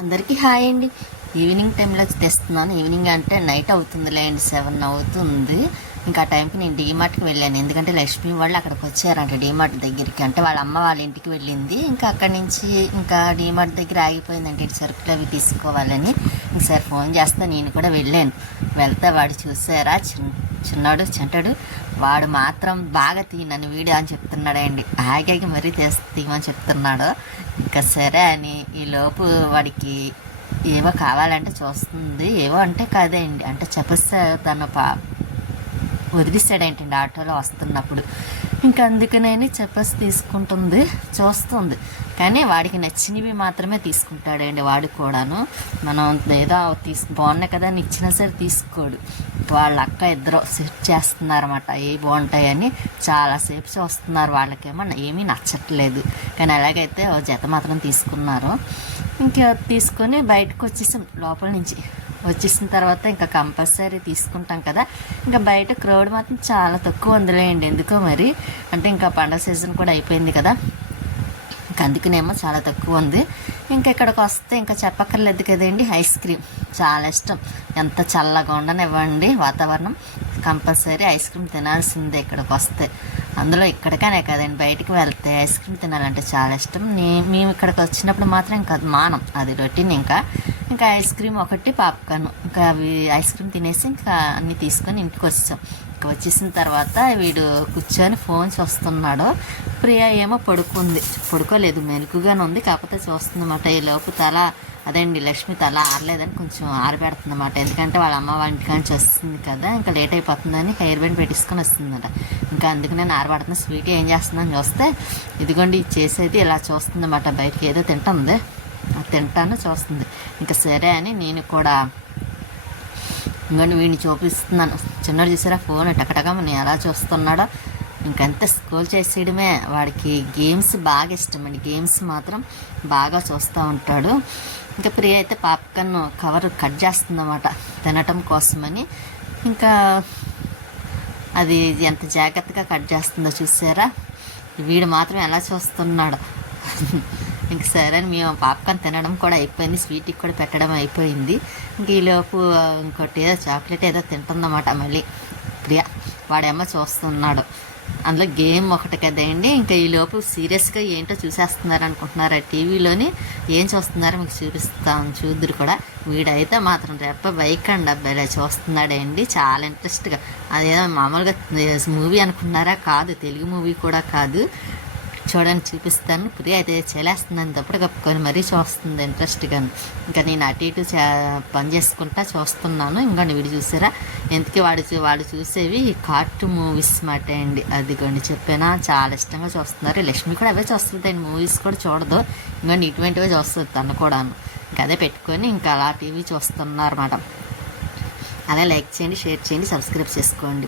అందరికీ హాయ్ అండి. ఈవినింగ్ టైంలో తెస్తున్నాను. ఈవినింగ్ అంటే నైట్ అవుతుందిలే అండి సెవెన్ అవుతుంది. ఇంకా ఆ టైంకి నేను డీమార్ట్కి వెళ్ళాను. ఎందుకంటే లక్ష్మి వాళ్ళు అక్కడికి వచ్చారంట డీమార్ట్ దగ్గరికి. అంటే వాళ్ళ అమ్మ వాళ్ళ ఇంటికి వెళ్ళింది. ఇంకా అక్కడి నుంచి ఇంకా డీమార్ట్ దగ్గర ఆగిపోయిందంటే ఇటు సరుకులు అవి తీసుకోవాలని. ఇంకసారి ఫోన్ చేస్తా నేను కూడా వెళ్ళాను. వెళ్తే వాడు చూసారా? చిన్న చిన్నాడు చంటాడు. వాడు మాత్రం బాగా తీ నన్ను వీడియో అని చెప్తున్నాడండి. ఆగాగి మరీ తీస్ తీయమని చెప్తున్నాడు. ఇంకా సరే అని ఈ లోపు వాడికి ఏవో కావాలంటే చూస్తుంది. ఏవో అంటే కాదండి. అంటే చెప్పేస్తే తను పా వదిలిస్తాడేంటండి ఆటోలో వస్తున్నప్పుడు. ఇంకా అందుకనే చెప్పేసి తీసుకుంటుంది చూస్తుంది. కానీ వాడికి నచ్చినవి మాత్రమే తీసుకుంటాడండి వాడు కూడాను. మనం ఏదో తీసుకు బాగున్నాయి కదా అని ఇచ్చినా సరే తీసుకోడు. వాళ్ళ అక్క ఇద్దరు సెట్ చేస్తున్నారన్నమాట. ఏ బాగుంటాయని చాలాసేపు చూస్తున్నారు వాళ్ళకేమో ఏమీ నచ్చట్లేదు. కానీ అలాగైతే ఓ జత మాత్రం తీసుకున్నారు. ఇంకా తీసుకొని బయటకు వచ్చేసాం. లోపల నుంచి వచ్చేసిన తర్వాత ఇంకా కంపల్సరీ తీసుకుంటాం కదా. ఇంకా బయట క్రౌడ్ మాత్రం చాలా తక్కువ ఉందిలేండి. ఎందుకో మరి? అంటే ఇంకా పండగ సీజన్ కూడా అయిపోయింది కదా. అందుకనేమో చాలా తక్కువ ఉంది. ఇంకా ఇక్కడికి వస్తే ఇంకా చెప్పక్కర్లేదు కదండి ఐస్ క్రీమ్. చాలా ఇష్టం. ఎంత చల్లగా ఉండనివ్వండి వాతావరణం కంపల్సరీ ఐస్ క్రీమ్ తినాల్సిందే ఇక్కడికి వస్తే. అందులో ఇక్కడికనే కదండి బయటికి వెళ్తే ఐస్ క్రీమ్ తినాలంటే చాలా ఇష్టం. నే మేము ఇక్కడికి వచ్చినప్పుడు మాత్రం ఇంకా మానం. అది రొటీన్ ఇంకా. ఇంకా ఐస్ క్రీమ్ ఒకటి పాప్కార్న్. ఇంకా అవి ఐస్ క్రీమ్ తినేసి ఇంకా అన్నీ తీసుకొని ఇంటికి వచ్చాం. ఇంకా వచ్చేసిన తర్వాత వీడు కూర్చొని ఫోన్ చూస్తున్నాడు. ప్రియా ఏమో పడుకుంది. పడుకోలేదు మెలుకుగానే ఉంది కాకపోతే చూస్తుందన్నమాట. ఈ లోపు తల అదేండి లక్ష్మి తల ఆరలేదని కొంచెం ఆరబెడుతుందన్నమాట. ఎందుకంటే వాళ్ళ అమ్మ వాళ్ళ ఇంటికాంచి వస్తుంది కదా ఇంకా లేట్ అయిపోతుందని హెయిర్ బ్యాండ్ పెట్టించుకొని వస్తుందట. ఇంకా అందుకు నేను ఆరబడుతున్న. స్వీట్ ఏం చేస్తుందని చూస్తే ఇదిగోండి ఇది చేసేది ఇలా చూస్తుందన్నమాట. బయటకి ఏదో తింటుంది. తింటాను చూస్తుంది. ఇంకా సరే అని నేను కూడా ఇంకొని వీడిని చూపిస్తున్నాను. చిన్నోడు చూసారా ఫోన్? టకటకమని ఎలా చూస్తున్నాడో? ఇంకంతే స్కూల్ చేసేయడమే. వాడికి గేమ్స్ బాగా ఇష్టం అండి. గేమ్స్ మాత్రం బాగా చూస్తూ ఉంటాడు. ఇంకా ప్రియ అయితే పాప్కార్న్ కవర్ కట్ చేస్తుందన్నమాట తినటం కోసమని. ఇంకా అది ఎంత జాగ్రత్తగా కట్ చేస్తుందో చూసారా? వీడు మాత్రం ఎలా చూస్తున్నాడు? ఇంక సరే అని మేము పాప్కార్న్ తినడం కూడా అయిపోయింది. స్వీట్కి కూడా పెట్టడం అయిపోయింది. ఇంక ఈలోపు ఇంకోటి ఏదో చాక్లెట్ ఏదో తింటుందన్నమాట మళ్ళీ. ప్రియా వాడేమో చూస్తున్నాడు. అందులో గేమ్ ఒకటి కదండి ఇంకా ఈలోపు సీరియస్గా ఏంటో చూసేస్తున్నారు అనుకుంటున్నారు ఆ టీవీలోని? ఏం చూస్తున్నారో మీకు చూపిస్తాను చూద్దరు కూడా. వీడైతే మాత్రం రెప్ప బైక్ అండి అబ్బాయి. చూస్తున్నాడండి చాలా ఇంట్రెస్ట్గా. అదేదో మామూలుగా మూవీ అనుకున్నారా కాదు. తెలుగు మూవీ కూడా కాదు. చూడడానికి చూపిస్తాను. ప్రియ అయితే చేలేస్తుందని తప్పుడు కప్పుకొని మరీ చూస్తుంది ఇంట్రెస్ట్గా ఇంకా నేను అటు ఇటు చే పని చేసుకుంటా చూస్తున్నాను. ఇంకా వీడు చూసారా? ఎందుకు వాడు చూ- వాడు చూసేవి కార్టూన్ మూవీస్ మాట అండి. అదిగోండి చెప్పినా? చాలా ఇష్టంగా చూస్తున్నారు. లక్ష్మి కూడా అవే చూస్తుందండి. మూవీస్ కూడా చూడదు. ఇంకోండి ఇటువంటివే చూస్తుంది తను కూడాను. ఇంకా అదే పెట్టుకొని ఇంకా అలా టీవీ చూస్తున్నారు అన్నమాట అలా లైక్ చేయండి షేర్ చేయండి సబ్స్క్రైబ్ చేసుకోండి.